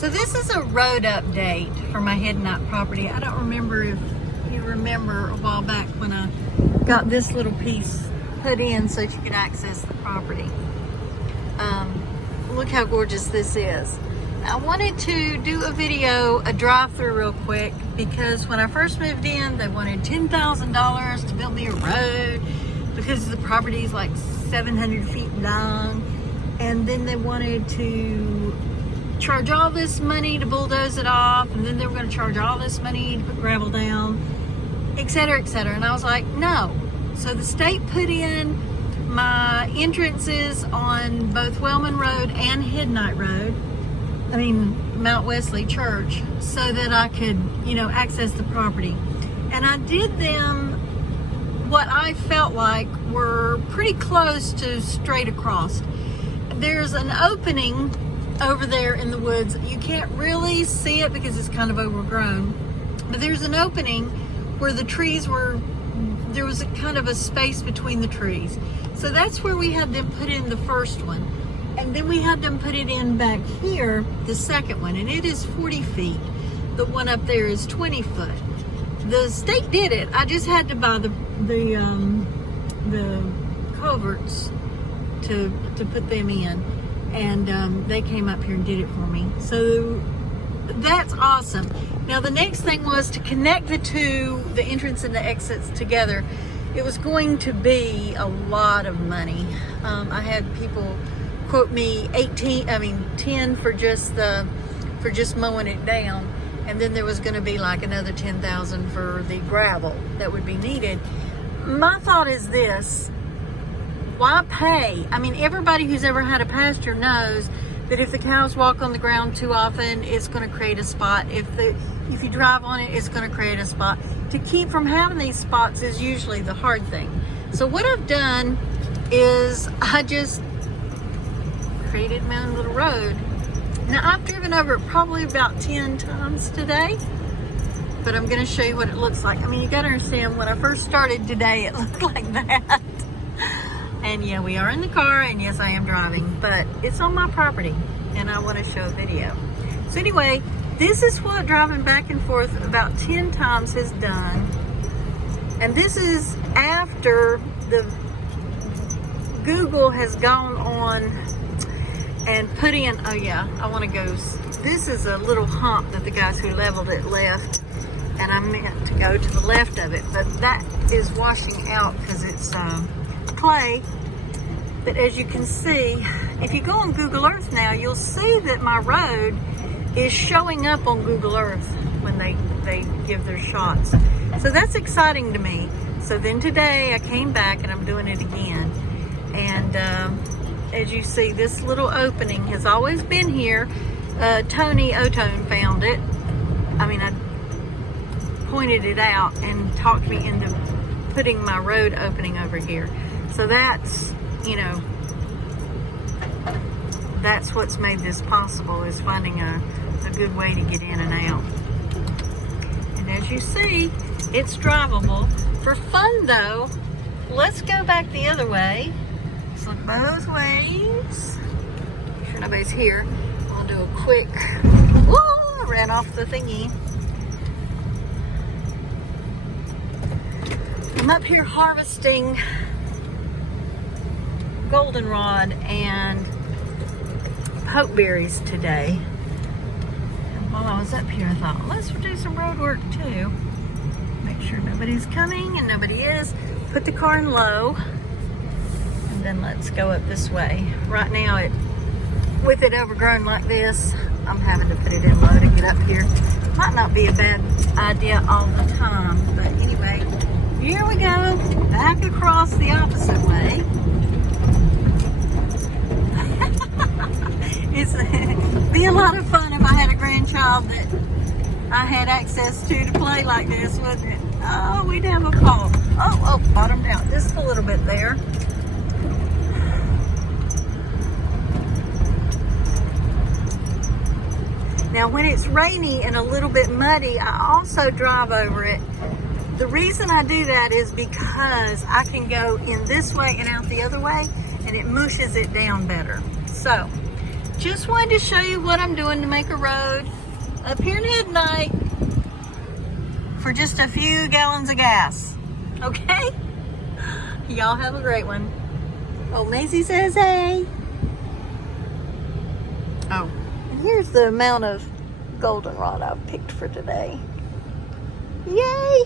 So this is a road update for my Hiddenite property. I don't remember if you remember a while back when I got this little piece put in so that you could access the property. Look how gorgeous this is. I wanted to do a video, a drive-through real quick, because when I first moved in, they wanted $10,000 to build me a road because the property is like 700 feet long. And then they wanted to charge all this money to bulldoze it off, and then they were going to charge all this money to put gravel down, etc., etc. And I was like, no. So the state put in my entrances on both Wellman Road and Hiddenite Road, Mount Wesley Church, so that I could, access the property. And I did them what I felt like were pretty close to straight across. There's an opening over there in the woods. You can't really see it because it's kind of overgrown, but there's an opening where the trees were, there was a kind of a space between the trees. So that's where we had them put in the first one. And then we had them put it in back here, the second one, and it is 40 feet. The one up there is 20 foot. The state did it. I just had to buy the culverts to put them in, and they came up here and did it for me. So that's awesome. Now the next thing was to connect the two, the entrance and the exits together. It was going to be a lot of money. I had people quote me 10 for just mowing it down, and then there was going to be like another 10,000 for the gravel that would be needed. My thought is this: why pay? Everybody who's ever had a pasture knows that if the cows walk on the ground too often, it's going to create a spot. If you drive on it, it's going to create a spot. To keep from having these spots is usually the hard thing. So what I've done is I just created my own little road. Now I've driven over it probably about 10 times today, but I'm going to show you what it looks like. You got to understand, when I first started today, it looked like that. And yeah, we are in the car, and yes, I am driving, but it's on my property, and I want to show a video. So anyway, this is what driving back and forth about 10 times has done. And this is after the Google has gone on and put in, oh yeah, I want to go, this is a little hump that the guys who leveled it left, and I meant to go to the left of it, but that is washing out because it's clay. But as you can see, if you go on Google Earth now, you'll see that my road is showing up on Google Earth when they give their shots. So that's exciting to me. So then today I came back and I'm doing it again. And as you see, this little opening has always been here. Tony Otone found it. I pointed it out and talked me into putting my road opening over here. So that's, that's what's made this possible, is finding a good way to get in and out. And as you see, it's drivable. For fun though, let's go back the other way. Let's look both ways. Make sure nobody's here. I'll do a quick, woo, I ran off the thingy. I'm up here harvesting goldenrod and pokeberries today. And while I was up here, I thought, let's do some road work too. Make sure nobody's coming, and nobody is. Put the car in low, and then let's go up this way. Right now, with it overgrown like this, I'm having to put it in low to get up here. Might not be a bad idea all the time, but anyway, here we go, back across the opposite way. It'd be a lot of fun if I had a grandchild that I had access to play like this, wouldn't it? Oh, we'd have a ball. Oh, bottomed out just a little bit there. Now, when it's rainy and a little bit muddy, I also drive over it. The reason I do that is because I can go in this way and out the other way, and it mushes it down better. So just wanted to show you what I'm doing to make a road up here in Hiddenite for just a few gallons of gas. Okay? Y'all have a great one. Oh, Maisie says hey. Oh, and here's the amount of goldenrod I've picked for today. Yay!